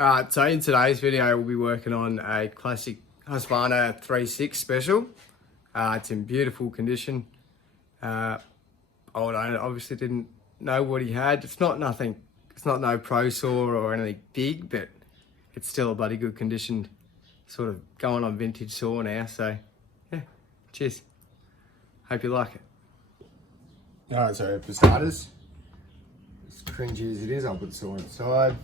Alright, so in today's video we'll be working on a classic Husqvarna 3.6 special. It's in beautiful condition. I obviously didn't know what he had. It's not no pro saw or anything big, but it's still a bloody good condition. Sort of going on vintage saw now, so yeah, cheers. Hope you like it. Alright, so for starters, as cringy as it is, I'll put the saw inside.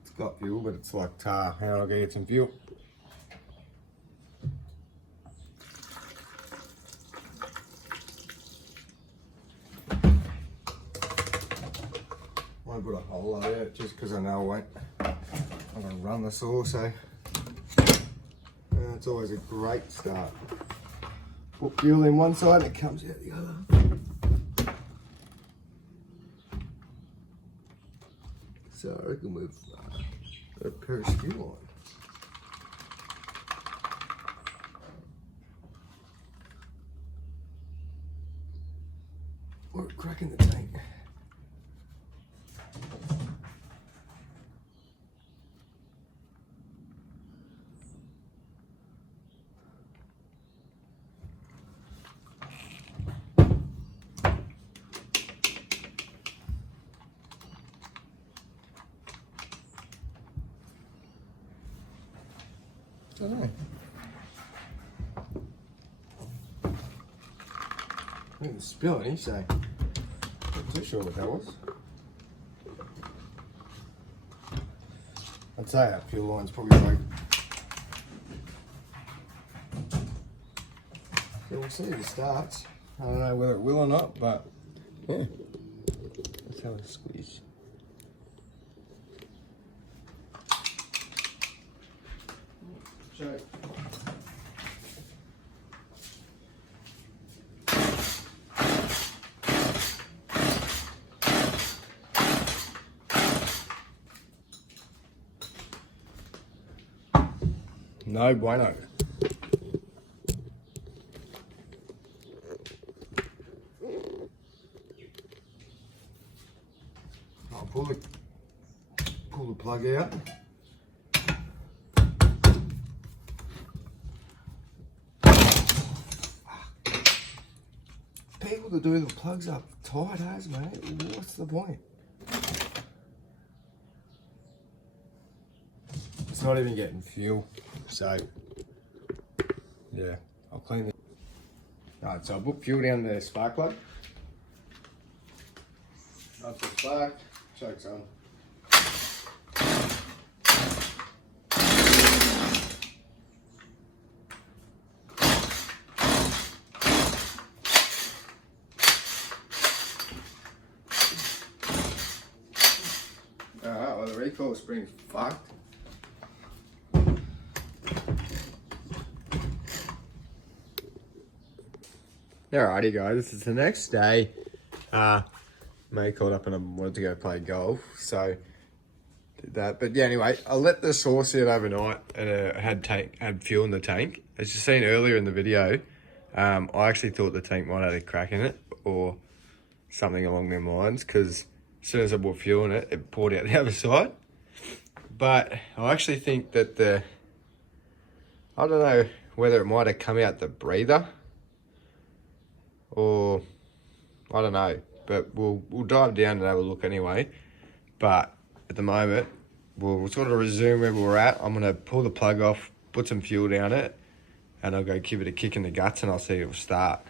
It's got fuel, but it's like tar. How do I get some fuel? I put a hole over it just because I know I won't. I'm going to run the saw, so it's always a great start. Put fuel in one side and it comes out the other. So I reckon we've got a pair of fuel on. We're cracking the tank. I don't know. I didn't spill any, so not too sure what that was. I'd say our fuel line's probably like. So we'll see if it starts. I don't know whether it will or not, but yeah. Let's have a squeeze. No bueno. I'll pull the plug out. People that do the plugs up tight as, mate. What's the point? It's not even getting fuel, so yeah, I'll clean it. Alright, so I'll put fuel down the spark plug. That's the spark, choke's on. Alright, well the recoil spring's fucked. Alrighty guys, this is the next day. May called up and I wanted to go play golf, so did that. But yeah, anyway, I let the saw sit overnight and it had fuel in the tank. As you seen earlier in the video, I actually thought the tank might have a crack in it or something along them lines, because as soon as I put fuel in it, it poured out the other side. But I actually think that I don't know whether it might have come out the breather, or I don't know, but we'll dive down and have a look anyway. But at the moment, we'll sort of resume where we're at. I'm gonna pull the plug off, put some fuel down it, and I'll go give it a kick in the guts and I'll see if it'll start.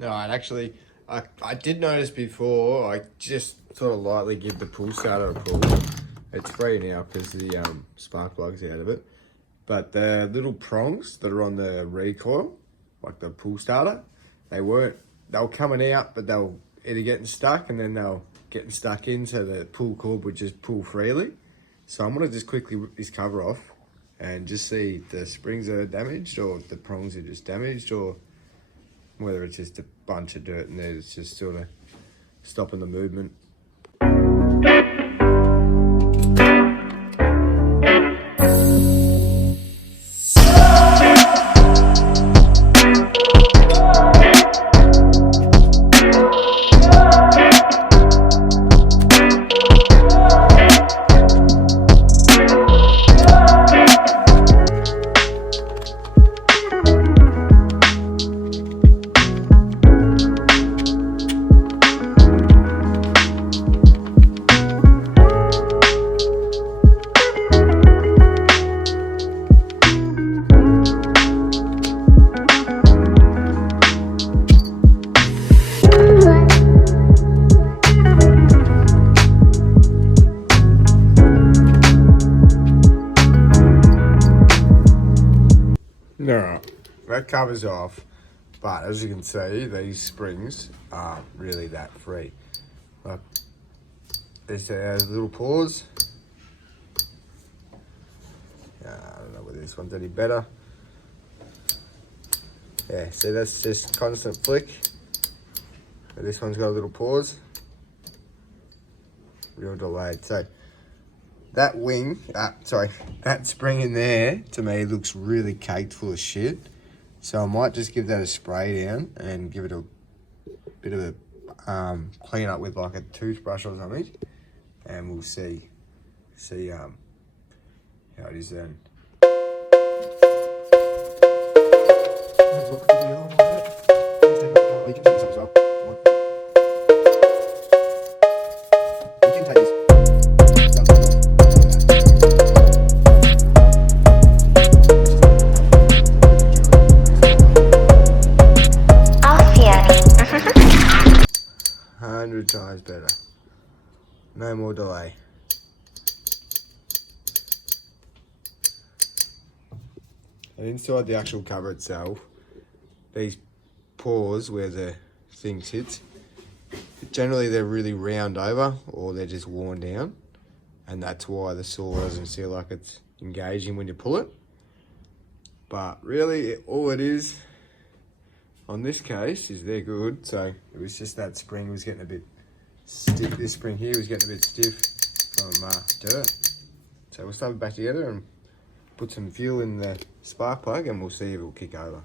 Alright, actually, I did notice before, I just sort of lightly give the pull starter a pull. It's free now because the spark plug's out of it. But the little prongs that are on the recoil, like the pull starter, they were coming out, but they were either getting stuck and then they were getting stuck in, so the pull cord would just pull freely. So I'm gonna just quickly rip this cover off and just see if the springs are damaged or if the prongs are just damaged, or whether it's just a bunch of dirt in there that's just sort of stopping the movement. that covers off, but as you can see, these springs aren't really that free. Like, there's a little pause. I don't know whether this one's any better. Yeah, see, that's just constant flick. But this one's got a little pause. Real delayed. So that that spring in there to me looks really caked full of shit. So I might just give that a spray down and give it a bit of a clean up with like a toothbrush or something, and we'll see how it is then. Times better. No more delay. And inside the actual cover itself, these pores where the thing sits, generally they're really round over or they're just worn down, and that's why the saw doesn't feel like it's engaging when you pull it. But really all it is on this case is they're good. So it was just that spring was getting a bit stiff. This spring here was getting a bit stiff from dirt. So we'll stuff it back together and put some fuel in the spark plug, and we'll see if it'll kick over.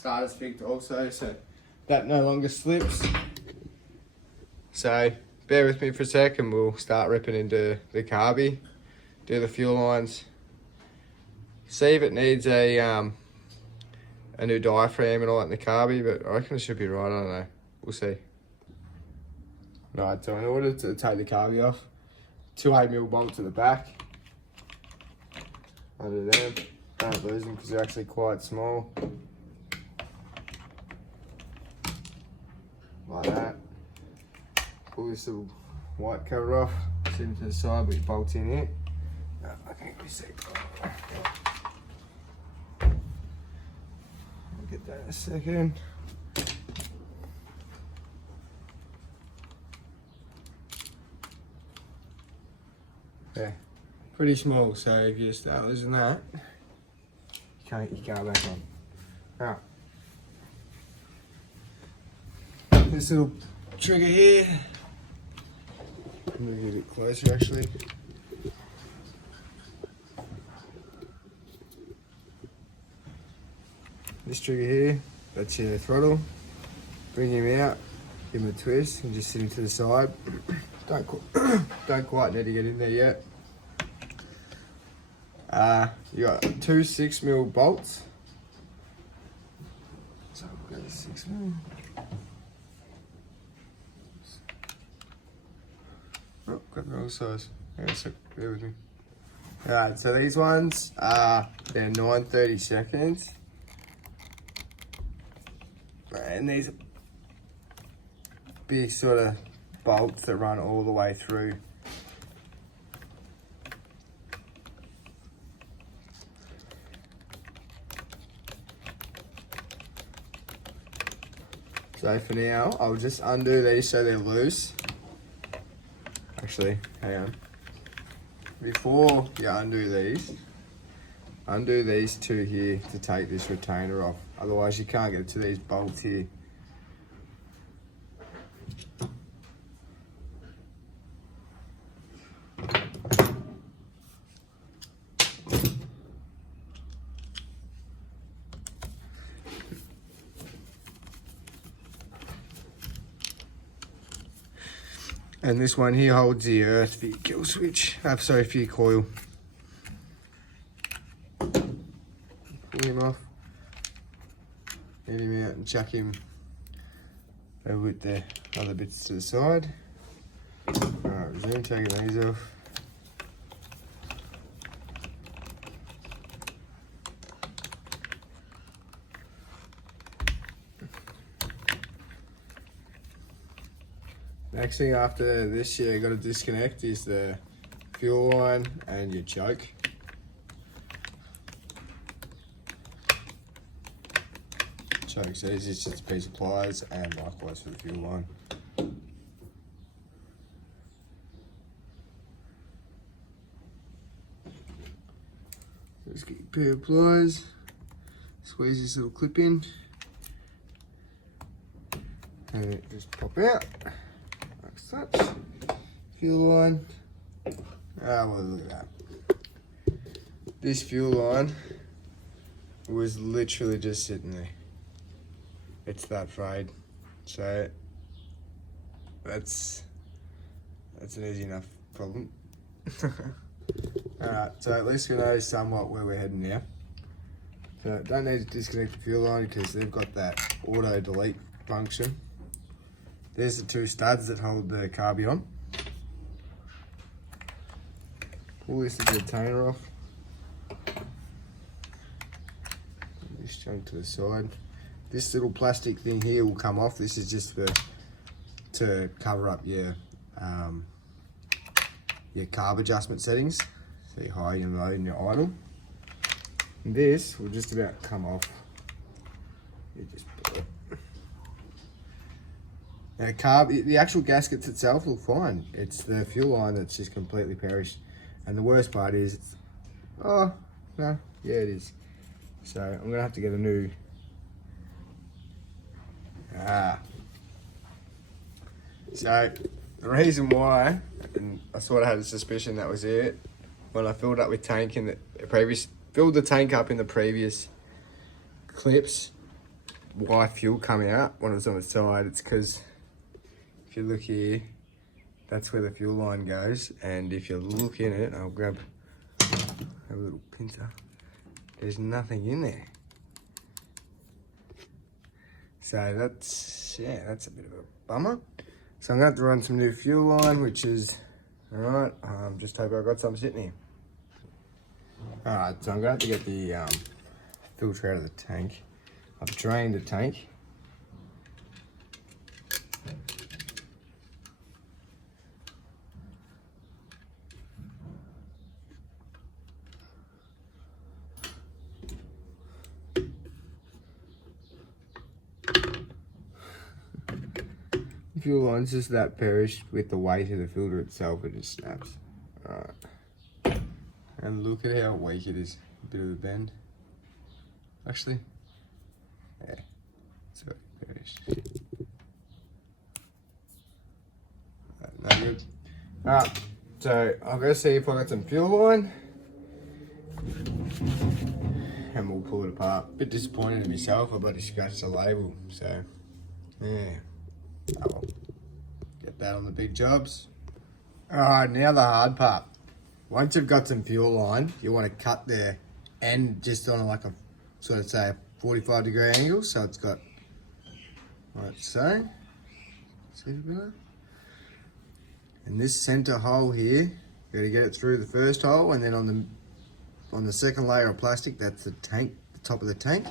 Starter's fixed also, so that no longer slips. So bear with me for a sec and we'll start ripping into the carby, do the fuel lines, see if it needs a new diaphragm and all that in the carby, but I reckon it should be right. I don't know, we'll see. Right, so in order to take the carby off, 2 8mm bolts at the back under them. Don't lose them because they're actually quite small. Like that. Pull this little white cover off, sit it to the side with your bolts in here. No, I can't really see. I'll get that in a second. Yeah, pretty small, so if you start losing that, you can't get your car back on. Now, this little trigger here, I'm gonna get a bit closer actually. This trigger here, that's your throttle. Bring him out, give him a twist, and just sit him to the side. Don't quite need to get in there yet. You got 2 6mm bolts. So we'll go to 6mm. got the wrong size. Hang on a sec, bear with me. Alright, so these ones are, they're 930 seconds. And these are big sort of bolts that run all the way through. So for now, I'll just undo these so they're loose. Actually, hang on. Before you undo these two here to take this retainer off. Otherwise you can't get to these bolts here. And this one here holds the earth for your kill switch. For your coil. Pull him off. Get him out and chuck him over with the other bits to the side. Alright, resume taking these off. Next thing after this, you got to disconnect is the fuel line and your choke. Choke's easy, it's just a piece of pliers, and likewise for the fuel line. Just get your pair of pliers, squeeze this little clip in, and it just pop out. Such fuel line. Well, look at that. This fuel line was literally just sitting there. It's that frayed. So that's an easy enough problem. Alright, so at least we know somewhat where we're heading now. So don't need to disconnect the fuel line because they've got that auto delete function. There's the two studs that hold the carby on. Pull this retainer off. This chunk to the side. This little plastic thing here will come off. This is just to cover up your carb adjustment settings. So your high, your low, and your idle. And this will just about come off. You just pull it. Now the actual gaskets itself look fine. It's the fuel line that's just completely perished. And the worst part is, oh, no, yeah it is. So I'm gonna have to get a new, So the reason why, and I sort of had a suspicion that was it, when I filled up with tank in the previous, filled the tank up in the previous clips, why fuel coming out when it was on the side, it's because if you look here, that's where the fuel line goes, and if you look in it, I'll grab a little pincer, there's nothing in there. So that's a bit of a bummer. So I'm going to have to run some new fuel line, which is, alright, just hope I got some sitting here. Alright, so I'm going to have to get the filter out of the tank. I've drained the tank. The fuel line's just that perished with the weight of the filter itself, it just snaps. Alright. And look at how weak it is. A bit of a bend. Actually, yeah, it's already perished. No good. Alright, so I'll go see if I got some fuel line. And we'll pull it apart. A bit disappointed in myself, I bloody scratched the label, so yeah. Oh well. Get that on the big jobs. Alright, now the hard part. Once you've got some fuel line, you want to cut the end just on like a sort of say a 45-degree angle, so it's got like so. See the below? And this center hole here, you gotta get it through the first hole, and then on the second layer of plastic, that's the tank, the top of the tank,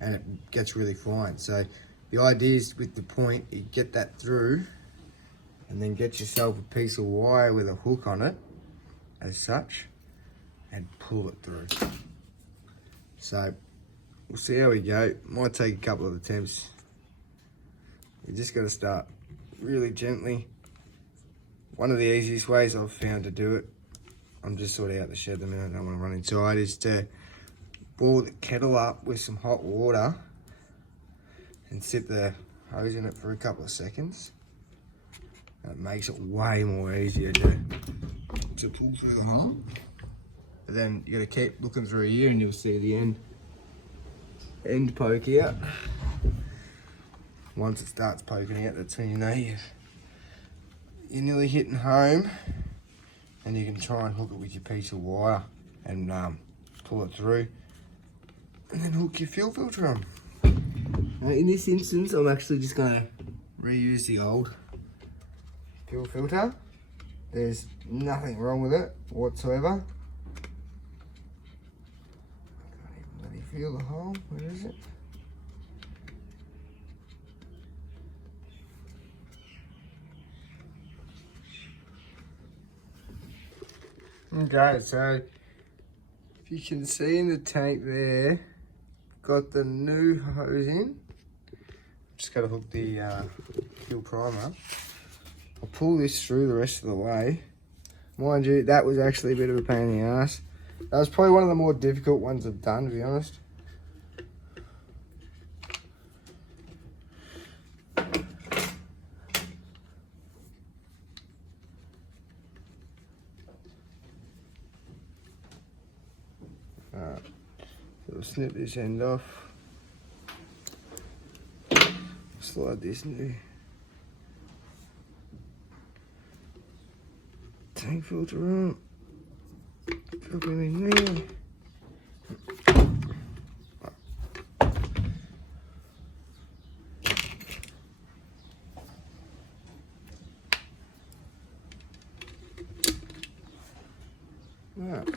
and it gets really fine. So the idea is with the point, you get that through, and then get yourself a piece of wire with a hook on it, as such, and pull it through. So we'll see how we go. Might take a couple of attempts. You just got to start really gently. One of the easiest ways I've found to do it, I'm just sort of out the shed at the minute, I don't want to run inside, is to boil the kettle up with some hot water and sit the hose in it for a couple of seconds. It makes it way more easier to pull through the hole. But then you gotta keep looking through here and you'll see the end poke out. Once it starts poking out, that's when you know you're nearly hitting home, and you can try and hook it with your piece of wire and pull it through, and then hook your fuel filter on. In this instance, I'm actually just gonna reuse the old fuel filter. There's nothing wrong with it whatsoever. I can't even really feel the hole. Where is it? Okay, so if you can see in the tank there, got the new hose in. Just got to hook the fuel primer. I'll pull this through the rest of the way. Mind you, that was actually a bit of a pain in the ass. That was probably one of the more difficult ones I've done, to be honest. Alright, so we'll snip this end off. Slide this new tank filter on. Drop him in there. Right.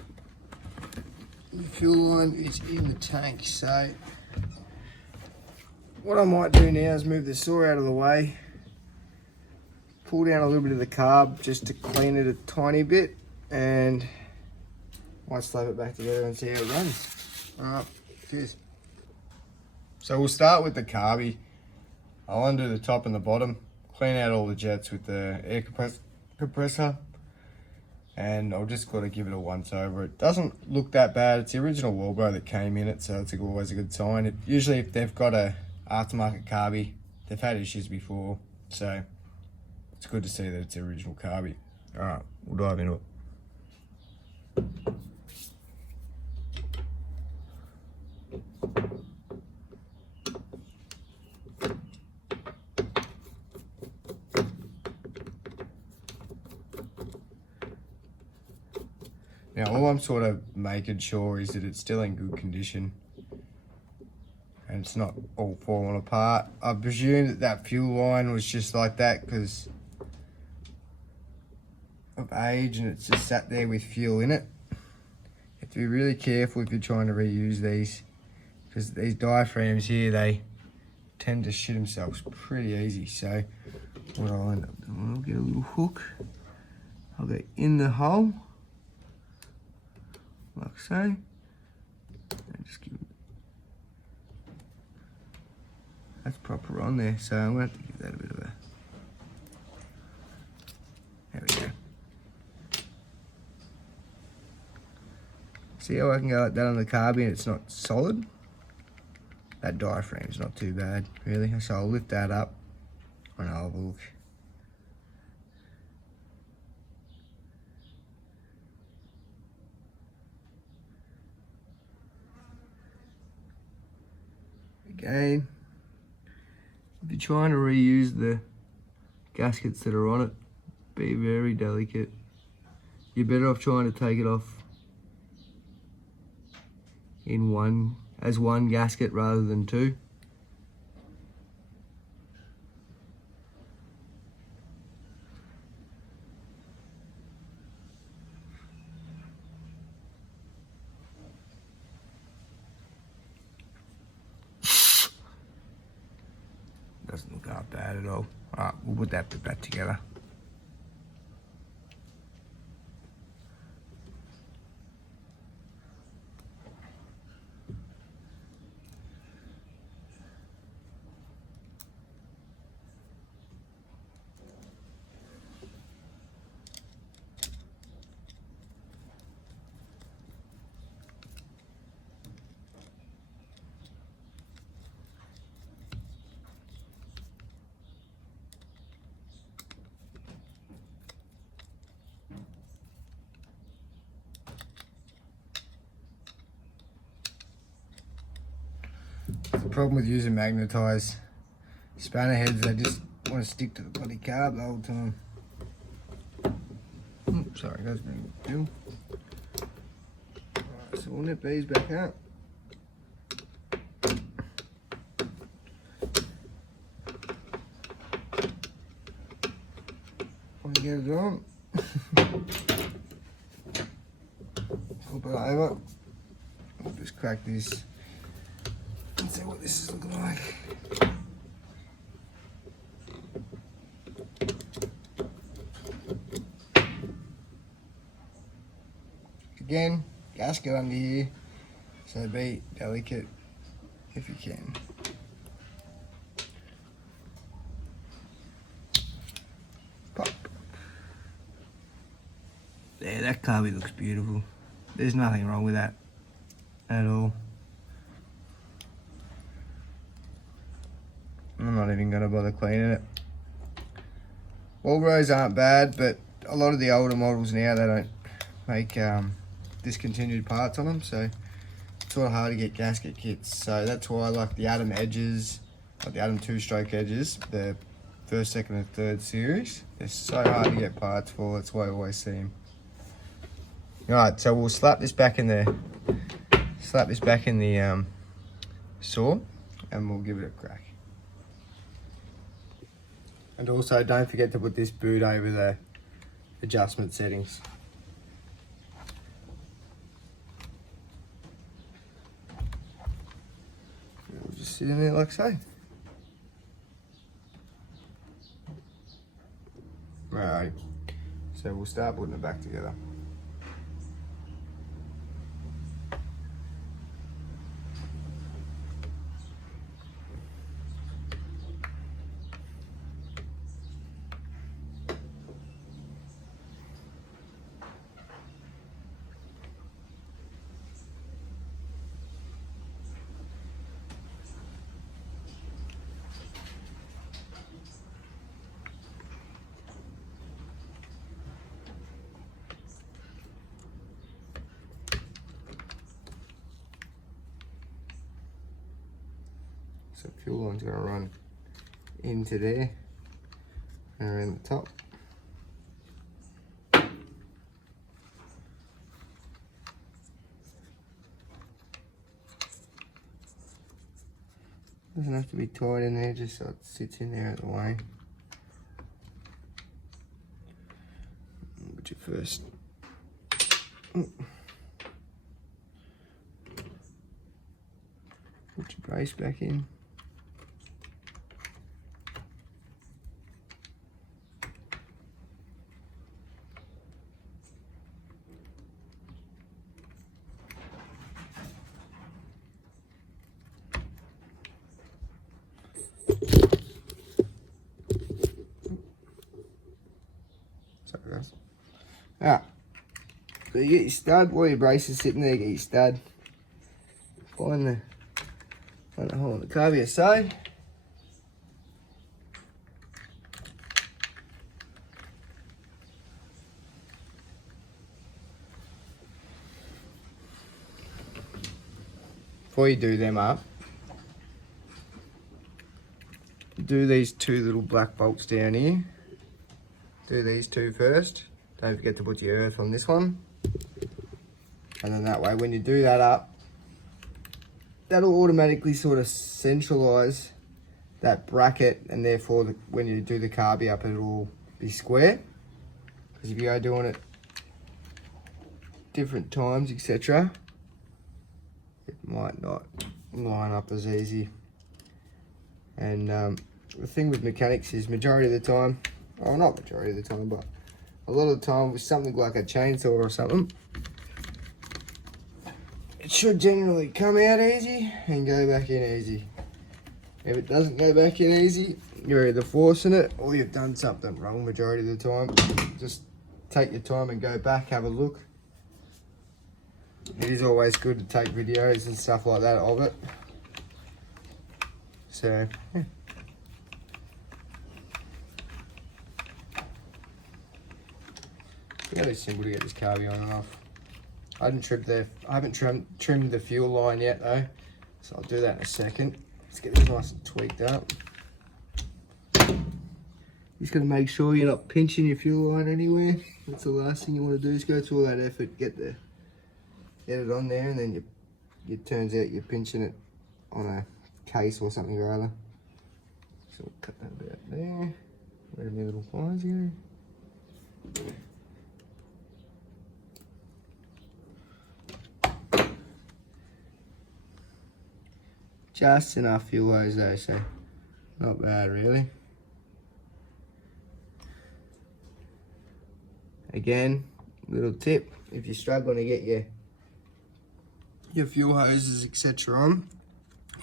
The fuel line is in the tank, so what I might do now is move the saw out of the way, pull down a little bit of the carb just to clean it a tiny bit, and might slap it back together and see how it runs. Alright, cheers. So we'll start with the carby. I'll undo the top and the bottom, clean out all the jets with the air compressor, and I'll just got to give it a once over. It doesn't look that bad. It's the original Walbro that came in it, so it's always a good sign. Usually if they've got a aftermarket carby, they've had issues before, so it's good to see that it's the original carby. Alright, we'll dive into it. Now all I'm sort of making sure is that it's still in good condition and it's not all falling apart. I presume that fuel line was just like that because of age and it's just sat there with fuel in it. You have to be really careful if you're trying to reuse these, because these diaphragms here, they tend to shit themselves pretty easy. So what I'll end up doing, I'll get a little hook, I'll go in the hole like so, and just give it, that's proper on there, so I'm going to have to give that a bit of a, there we go. See how I can go like that on the carby and it's not solid? That diaphragm's not too bad, really. So I'll lift that up and I'll have a look. Again, if you're trying to reuse the gaskets that are on it, be very delicate. You're better off trying to take it off in one gasket rather than two. doesn't look that bad at all. Alright, we'll put that bit back together. The problem with using magnetised spanner heads, they just want to stick to the bloody carb the whole time. Sorry, that's been good. Alright, so we'll nip these back out. Get it on. Flip it over. We'll just crack this. Let's see what this is looking like. Again, gasket under here, so be delicate if you can. Pop. There, that carby looks beautiful. There's nothing wrong with that at all. I'm not even going to bother cleaning it. Wall rows aren't bad, but a lot of the older models now, they don't make discontinued parts on them, so it's sort of hard to get gasket kits. So that's why I like the Atom edges, like the Atom 2-stroke edges, the first, second and third series. They're so hard to get parts for, that's why I always see them. Alright, so we'll slap this back in the saw, and we'll give it a crack. And also, don't forget to put this boot over the adjustment settings. It'll just sit in there like so. Right, so we'll start putting it back together. So fuel line's going to run into there and around the top. Doesn't have to be tight in there, just so it sits in there out of the way. Put your first. Put your brace back in. Sorry guys. Alright, so you get your stud, while your brace is sitting there, get your stud. Find the hole in the carburetor side. Before you do them up, do these two little black bolts down here. Do these two first. Don't forget to put your earth on this one. And then that way, when you do that up, that'll automatically sort of centralize that bracket, and therefore when you do the carby up, it'll be square. Because if you go doing it different times, etc., it might not line up as easy. And the thing with mechanics is majority of the time, well, not majority of the time, but a lot of the time with something like a chainsaw or something, it should generally come out easy and go back in easy. If it doesn't go back in easy, you're either forcing it or you've done something wrong majority of the time. Just take your time and go back, have a look. It is always good to take videos and stuff like that of it. So, yeah. Fairly simple to get this carby on and off. I haven't trimmed the fuel line yet though, so I'll do that in a second. Let's get this nice and tweaked up. Just gotta make sure you're not pinching your fuel line anywhere. That's the last thing you want to do, is go through all that effort, get it on there, and then it turns out you're pinching it on a case or something or other. So we'll cut that about there. Where are my little pliers go? Just enough fuel hose though, so not bad really. Again, little tip, if you're struggling to get your fuel hoses etc on,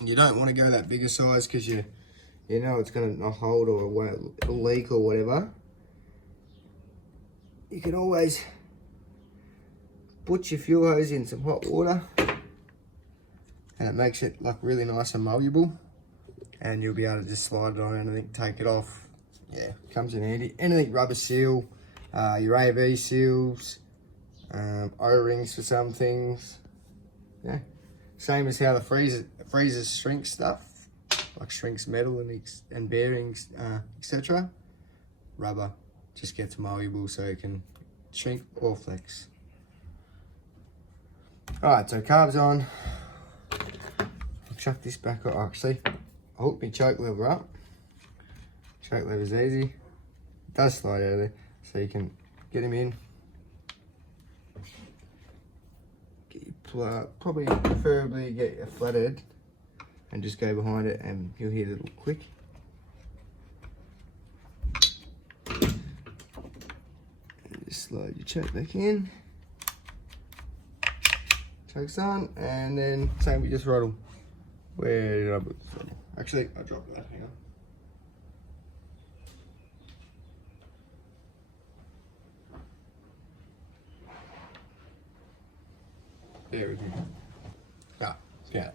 and you don't want to go that bigger size because you know it's going to not hold or it'll leak or whatever, you can always put your fuel hose in some hot water, and it makes it like really nice and malleable, and you'll be able to just slide it on anything, take it off. Yeah, comes in handy. Anything rubber seal, your AV seals, O-rings for some things. Yeah, same as how the freezers shrink stuff, like shrinks metal and bearings, etc. Rubber just gets malleable so it can shrink or flex. Alright, so carb's on. I'll chuck this back up. Actually, I'll hook my choke lever up. Choke lever's easy. It does slide out of there, so you can get him in. Probably preferably get a flathead and just go behind it, and you'll hear the little click. And just slide your choke back in. Choke's on, and then same with your throttle. Where did I put the throttle? Actually, I dropped that. Hang on. There we go. Ah, yeah.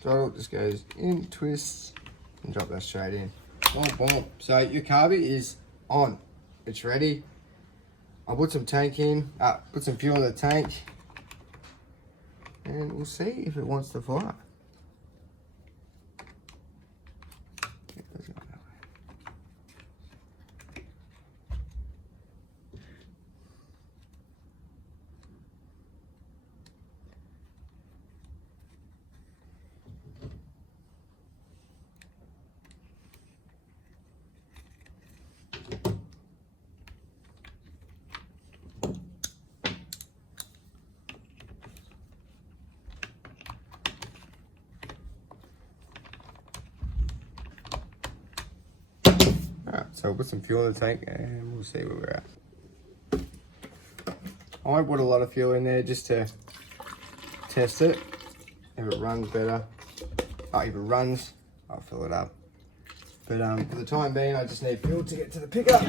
Throttle just goes in, twists, and drop that straight in. Boom, boom. So your carby is on. It's ready. I'll put some tank in, put some fuel in the tank, and we'll see if it wants to fire. Alright, so we'll put some fuel in the tank and we'll see where we're at. I won't put a lot of fuel in there just to test it. If it runs better, if it runs, I'll fill it up. But for the time being, I just need fuel to get to the pickup,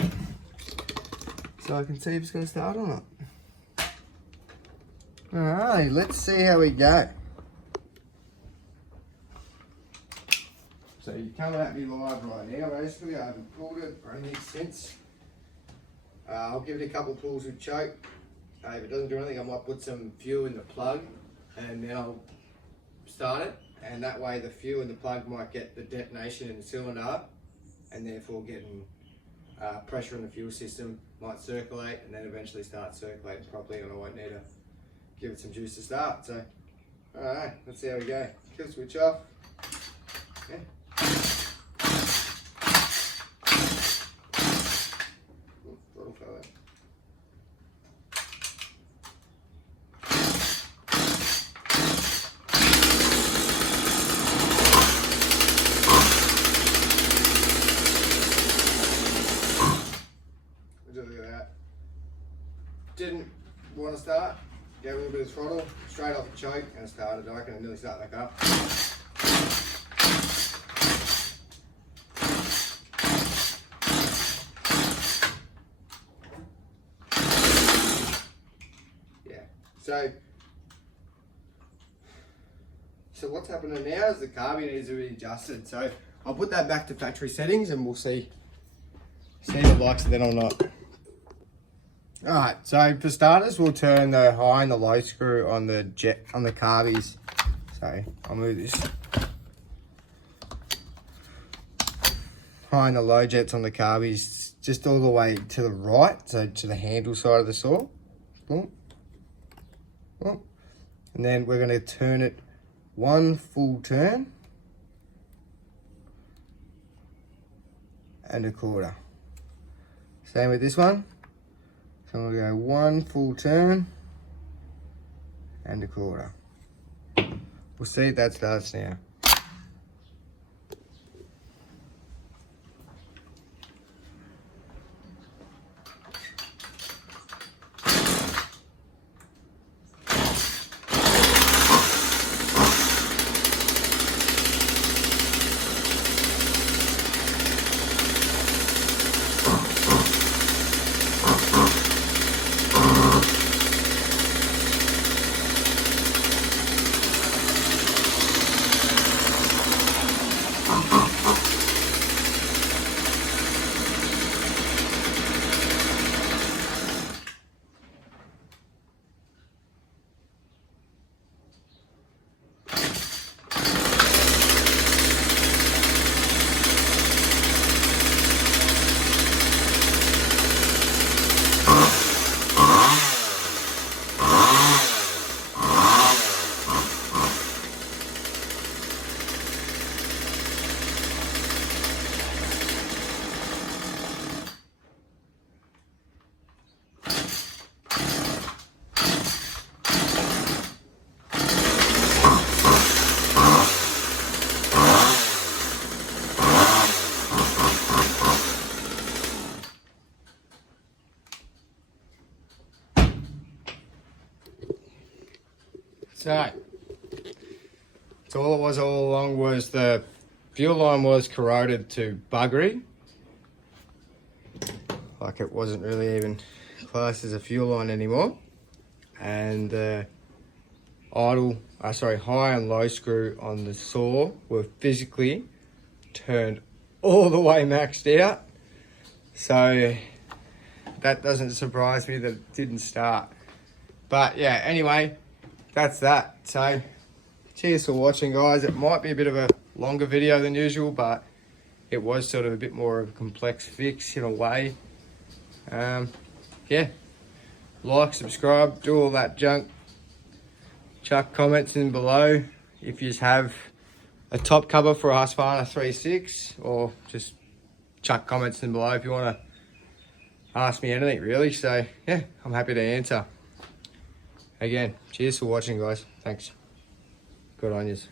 so I can see if it's going to start or not. Alright, let's see how we go. So you're coming at me live right now, basically. I haven't pulled it or anything since. I'll give it a couple pulls with choke. If it doesn't do anything, I might put some fuel in the plug and then I'll start it. And that way the fuel in the plug might get the detonation in the cylinder up, and therefore getting pressure in the fuel system might circulate and then eventually start circulating properly, and I won't need to give it some juice to start. So, alright, let's see how we go. Kill switch off. Yeah. Throttle fell out. didn't want to start, gave a little bit of throttle, straight off the choke, and started. I reckon it nearly started back up. Yeah, so what's happening now is the carb needs to be adjusted. So I'll put that back to factory settings and we'll see if it likes it then or not. Alright, so for starters, we'll turn the high and the low screw on the carbies. So I'll move this. High and the low jets on the carbies just all the way to the right, so to the handle side of the saw. Boom. Boom. And then we're going to turn it one full turn and a quarter. Same with this one. So I'm going to go one full turn and a quarter. We'll see if that starts now. So all it was all along was the fuel line was corroded to buggery. Like it wasn't really even classed as a fuel line anymore. And high and low screw on the saw were physically turned all the way maxed out. So that doesn't surprise me that it didn't start. But yeah, anyway, that's that. So cheers for watching, guys. It might be a bit of a longer video than usual, but it was sort of a bit more of a complex fix in a way. Yeah, like, subscribe, do all that junk. Chuck comments in below if you have a top cover for a Husqvarna 3.6, or just chuck comments in below if you want to ask me anything really. So yeah, I'm happy to answer. Again, cheers for watching, guys. Thanks. Good on yous.